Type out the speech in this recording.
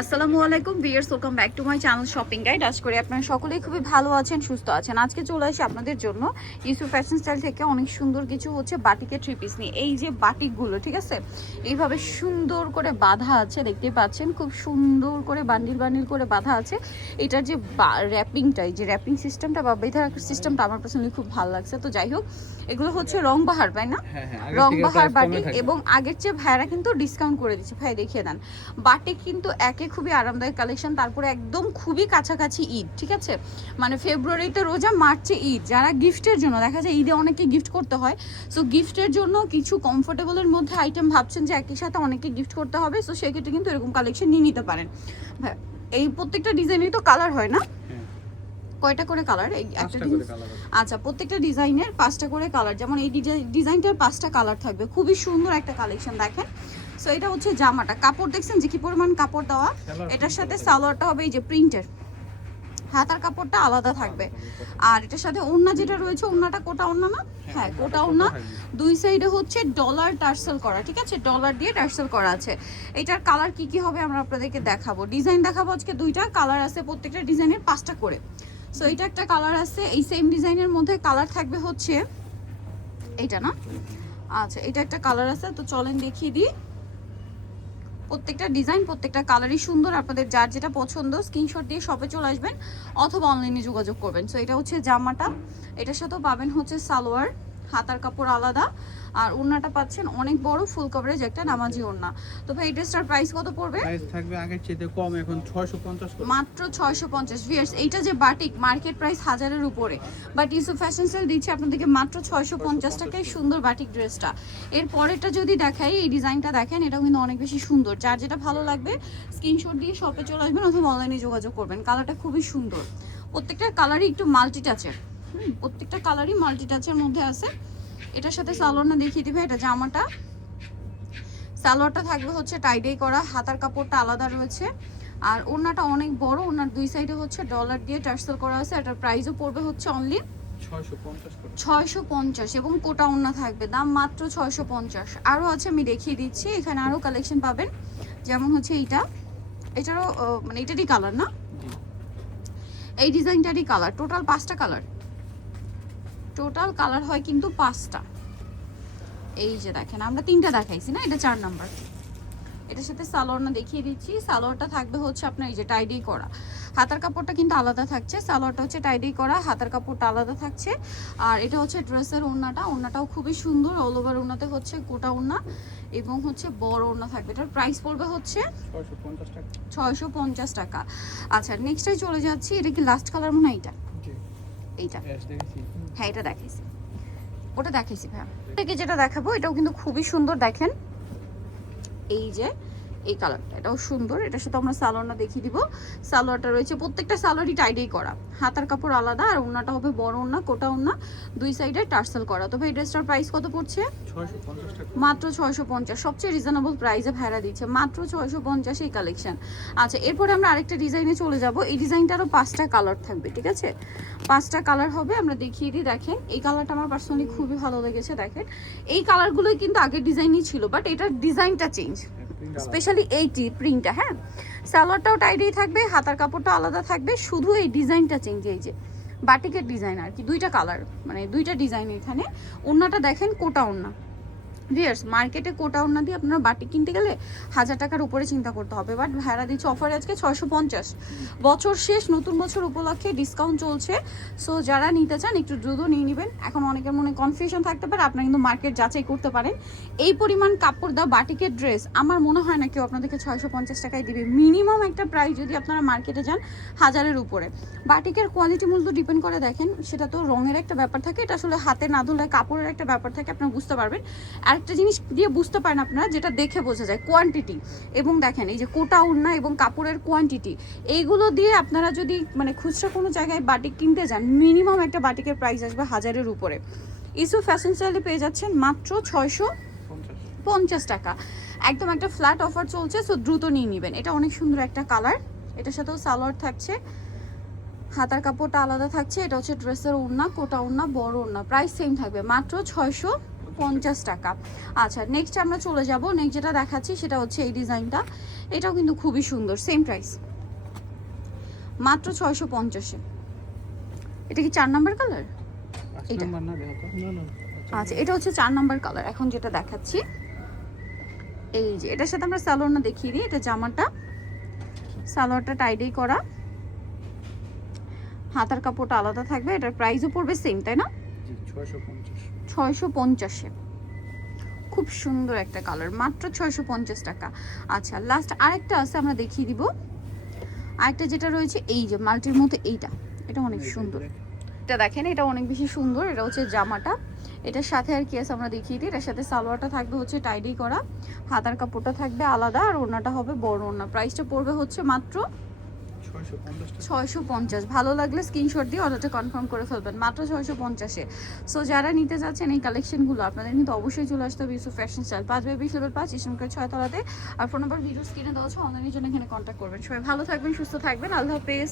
আসসালামু আলাইকুম viewers, welcome back to my channel shopping guide. আশা করি আপনারা সকলেই খুবই ভালো আছেন, সুস্থ আছেন। আজকে চলে আসি আপনাদের জন্য ইউসুফ ফ্যাশন স্টাইল থেকে অনেক সুন্দর কিছু বাটিকের থ্রি পিস নিয়ে। এই যে বাটিকগুলো, ঠিক আছে, এইভাবে সুন্দর করে বাঁধা আছে, দেখতেই পাচ্ছেন, খুব সুন্দর করে বান্ডিল বান্ডিল করে বাঁধা আছে। এটার যে র্যাপিংটা, এই যে র্যাপিং সিস্টেমটা বা বেঁধে রাখার সিস্টেমটা আমার পার্সোনালি খুব ভালো লাগছে। তো যাই হোক, এগুলো হচ্ছে রং বাহার, তাই না? রং বাহার বাটিক, এবং আগের চেয়ে ভাইরা কিন্তু ডিসকাউন্ট করে দিচ্ছে। ভাই দেখিয়ে দেন, বাটিক কিন্তু একে খুবই আরামদায়ক কালেকশন, তারপরে একদম খুবই কাছাকাছি ঈদ, ঠিক আছে, মানে ফেব্রুয়ারিতে রোজা, মার্চে ঈদ। যারা গিফটের জন্য, দেখা যায় ঈদে অনেকে গিফট করতে হয়, সো গিফটের জন্য কিছু কমফোর্টেবলের মধ্যে আইটেম ভাবছেন যে একই সাথে অনেকে গিফট করতে হবে, সো সেক্ষেত্রে কিন্তু এরকম কালেকশন নিয়ে নিতে পারেন। এই প্রত্যেকটা ডিজাইনেই তো কালার হয় না? কয়টা করে কালার? এই একটা আচ্ছা, প্রত্যেকটা ডিজাইনের 5টা করে কালার। যেমন এই ডিজাইনটার 5টা কালার থাকবে, খুবই সুন্দর একটা কালেকশন। দেখেন, সো এটা হচ্ছে জামাটা, কাপড় দেখছেন যে কি পরিমাণ কাপড় দেওয়া। এটার সাথে সালোয়ারটা হবে এই যে প্রিন্টের, হাতার কাপড়টা আলাদা থাকবে। আর এটার সাথে ওড়না যেটা রয়েছে, ওড়নাটা কোটা ওড়না না? হ্যাঁ, কোটা ওড়না। দুই সাইডে হচ্ছে ডলার টার্সেল করা, ঠিক আছে, ডলার দিয়ে টার্সেল করা আছে। এটার কালার কি কি হবে আমরা আপনাদেরকে দেখাবো, ডিজাইন দেখাবো আজকে। দুইটা কালার আছে, প্রত্যেকটা ডিজাইনের 5টা করে। সো এটা একটা কালার আছে, এই সেম ডিজাইনের মধ্যে কালার থাকবে হচ্ছে এইটা না? আচ্ছা, এটা একটা কালার আছে, তো চলেন দেখিয়ে দিই। প্রত্যেকটা ডিজাইন, প্রত্যেকটা কালারই সুন্দর। আপনাদের যার যেটা পছন্দ স্ক্রিনশট দিয়ে শপে চলে আসবেন অথবা অনলাইনে যোগাযোগ করবেন। সো এটা হচ্ছে জামাটা, এটার সাথেও পাবেন হচ্ছে সালোয়ার, হাতার কাপড় আলাদা, আর ওড়নাটা পাচ্ছেন অনেক বড় ফুল কভারেজ একটা নামাজি ওড়না। তো ভাই এই ড্রেসটার প্রাইস কত পড়বে? প্রাইস থাকবে আগের চেয়ে কম, এখন 650 করে, মাত্র 650। ভিউয়ার্স, এইটা যে বাটিক, মার্কেট প্রাইস 1000-এর উপরে, বাট ইউসুফ ফ্যাশন সেল দিচ্ছে আপনাদেরকে মাত্র 650 টাকায় সুন্দর বাটিক ড্রেসটা। এর পরেরটা যদি দেখাই, এই ডিজাইনটা দেখেন, এটাও কিন্তু অনেক বেশি সুন্দর। যার যেটা ভালো লাগবে স্ক্রিনশট দিয়ে শপে চলে আসবেন অথবা অনলাইনে যোগাযোগ করবেন। কালারটা খুবই সুন্দর, প্রত্যেকটা কালারই একটু মাল্টি টাচের, প্রত্যেকটা কালারই মাল্টি টাচের মধ্যে আছে। এটার সাথে সালোয়ারটা দেখিয়ে দিবে। এটা জামাটা, সালোয়ারটা থাকবে হচ্ছে টাইডাই করা, হাতার কাপড়টা আলাদা রয়েছে, আর ওড়নাটা অনেক বড়। ওড়নার দুই সাইডে হচ্ছে ডলার দিয়ে টার্সেল করা আছে। এটার প্রাইসও পড়বে হচ্ছে অনলি 650, এবং কোটা ওড়না থাকবে, দাম মাত্র 650। আরও আছে, আমি দেখিয়ে দিচ্ছি, এখানে আরও কালেকশন পাবেন। যেমন হচ্ছে এইটা, এটারও মানে এটারই কালার না, এই ডিজাইনটারই কালার। টোটাল 5টা কালার, টোটাল কালার হয় কিন্তু 5টা। এই যে দেখেন, আমরা 3টা দেখাইছি না, এটা 4 নাম্বার। এটার সাথে সালোয়ারটা দেখিয়ে দিচ্ছি। সালোয়ারটা থাকবে হচ্ছে আপনার এই যে টাইডি করা, হাতার কাপড়টা কিন্তু আলাদা থাকছে। সালোয়ারটা হচ্ছে টাইডি করা, হাতার কাপড়টা আলাদা থাকছে। আর এটা হচ্ছে ড্রেসের ওড়নাটা, ওড়নাটাও খুবই সুন্দর, অল ওভার ওড়নাতে হচ্ছে গোটা ওড়না এবং হচ্ছে বড় ওড়না থাকবে। এটার প্রাইস পড়বে হচ্ছে 650 টাকা। আচ্ছা, নেক্সটে চলে যাচ্ছি। এটা কি লাস্ট কালার মনে হয়? এইটা, হ্যাঁ এটা দেখাইছি, ওটা দেখাইছি ভাই। থেকে যেটা দেখাবো এটাও কিন্তু খুবই সুন্দর। দেখেন এই যে এই কালারটা, এটাও সুন্দর। এটার সাথে আমরা সালোয়ারটা দেখিয়ে দিব। সালোয়ারটা রয়েছে, প্রত্যেকটা সালোয়ারই টাইডেই করা, হাতার কাপড় আলাদা, আর ওড়নাটা হবে বড় ওড়না, কোটা ওড়না, দুই সাইডে টার্সেল করা। তবে এই ড্রেসটার প্রাইস কত পড়ছে? 650 টাকা, মাত্র 650। সবচেয়ে রিজনেবল প্রাইসে ভাড়া দিচ্ছে, মাত্র 650 এই কালেকশন। আচ্ছা, এরপরে আমরা আরেকটা ডিজাইনে চলে যাব। এই ডিজাইনটারও 5টা কালার থাকবে, ঠিক আছে, 5টা কালার হবে। আমরা দেখিয়ে দিই। দেখেন, এই কালারটা আমার পার্সোনালি খুবই ভালো লেগেছে। দেখেন, এই কালারগুলোই কিন্তু আগের ডিজাইনই ছিল, বাট এটার ডিজাইনটা চেঞ্জ, স্পেশালি এই প্রিন্টটা। হ্যাঁ, সালোয়ারটাও টাইডেই থাকবে, হাতার কাপড়টা আলাদা থাকবে, শুধু এই ডিজাইনটা চেঞ্জ। এই যে বাটিকের ডিজাইন আর কি, 2টা কালার, মানে 2টা ডিজাইন। এখানে ওড়নাটা দেখেন, কোটা ওড়না। ভিউয়ার্স, মার্কেটে কোটা ওড়না দিয়ে আপনারা বাটিক কিনতে গেলে 1000 টাকার উপরে চিন্তা করতে হবে, বাট ভাড়া দিচ্ছে অফারে আজকে 650। বছর শেষ, নতুন বছর উপলক্ষে ডিসকাউন্ট চলছে। সো যারা নিতে চান একটু দ্রুত নিয়ে নেবেন। এখন অনেকের মনে কনফিউশন থাকতে পারে, আপনারা কিন্তু মার্কেট যাচাই করতে পারেন। এই পরিমাণ কাপড় দেওয়া বাটিকের ড্রেস আমার মনে হয় না কেউ আপনাদেরকে 650 টাকায় দিবে। মিনিমাম একটা প্রাইস যদি আপনারা মার্কেটে যান 1000-এর উপরে। বাটিকের কোয়ালিটি মূল্য ডিপেন্ড করে, দেখেন সেটা তো রঙের একটা ব্যাপার থাকে, এটা আসলে হাতে না ধুলে কাপড়ের একটা ব্যাপার থাকে, আপনারা বুঝতে পারবেন। আরেকটা জিনিস দিয়ে বুঝতে পারেন আপনারা, যেটা দেখে বোঝা যায়, কোয়ান্টিটি। এবং দেখেন এই যে কোটা ওড়না এবং কাপড়ের কোয়ান্টিটি, এইগুলো দিয়ে আপনারা যদি মানে খুচরা কোনো জায়গায় বাটিক কিনতে যান, মিনিমাম একটা বাটিকের প্রাইস আসবে 1000-এর উপরে। ইউসুফ ফ্যাশন স্টাইলে পেয়ে যাচ্ছেন মাত্র 650 টাকা। একদম একটা ফ্ল্যাট অফার চলছে, সো দ্রুত নিয়ে নেবেন। এটা অনেক সুন্দর একটা কালার। এটার সাথেও সালোয়ার থাকছে, হাতার কাপড়টা আলাদা থাকছে। এটা হচ্ছে ড্রেসের ওড়না, কোটা ওড়না, বড় ওড়না, প্রাইস সেম থাকবে, মাত্র 650 টাকা। আচ্ছা নেক্সট আমরা চলে যাব, নেক্সট যেটা দেখাচ্ছি সেটা হচ্ছে এই ডিজাইনটা, এটাও কিন্তু খুবই সুন্দর, সেম প্রাইস মাত্র 650-এ। এটা কি 4 নাম্বার কালার? এটা। নাম্বার না দেখো তো। না না। আচ্ছা এটা হচ্ছে 4 নাম্বার কালার। এখন যেটা দেখাচ্ছি এই যে এটার সাথে আমরা সালোয়ারটা দেখিয়ে দিই। এটা জামাটা, সালোয়ারটা টাইডাই করা, হাতার কাপড়টা আলাদা থাকবে। এটার প্রাইসও পড়বে সেম, তাই না? জি 650। 650-এ। খুব সুন্দর একটা কালার, মাত্র 650 টাকা। আচ্ছা লাস্ট আরেকটা আছে, আমরা দেখিয়ে দিব। আরেকটা যেটা রয়েছে এই যে মাল্টির মধ্যে এইটা, এটা অনেক সুন্দর। এটা দেখেন, এটা অনেক বেশি সুন্দর। এটা হচ্ছে জামাটা, এটার সাথে আর কি আছে আমরা দেখিয়ে দিই। এটার সাথে সালোয়ারটা থাকবে হচ্ছে টাইডি করা, হাতার কাপড়টা থাকবে আলাদা, আর ওড়নাটা হবে বড় ওড়না। প্রাইসটা পড়বে হচ্ছে মাত্র 650। ভালো লাগলে স্ক্রিনশট দিয়ে অর্ডারটা কনফার্ম করে ফেলবেন, মাত্র 650-এ। সো যারা নিতে যাচ্ছেন এই কালেকশনগুলো আপনাদের কিন্তু অবশ্যই চলে আসতে হবে Yusuf fashion style, 5/20 level 5 Islampur 6 তলাতে। আর ফোন নাম্বার ভিডিও স্ক্রিনে দেওয়া আছে, অনলাইনের জন্য এখানে কন্ট্যাক্ট করবেন। সবাই ভালো থাকবেন, সুস্থ থাকবেন, আল্লাহ হাফেজ।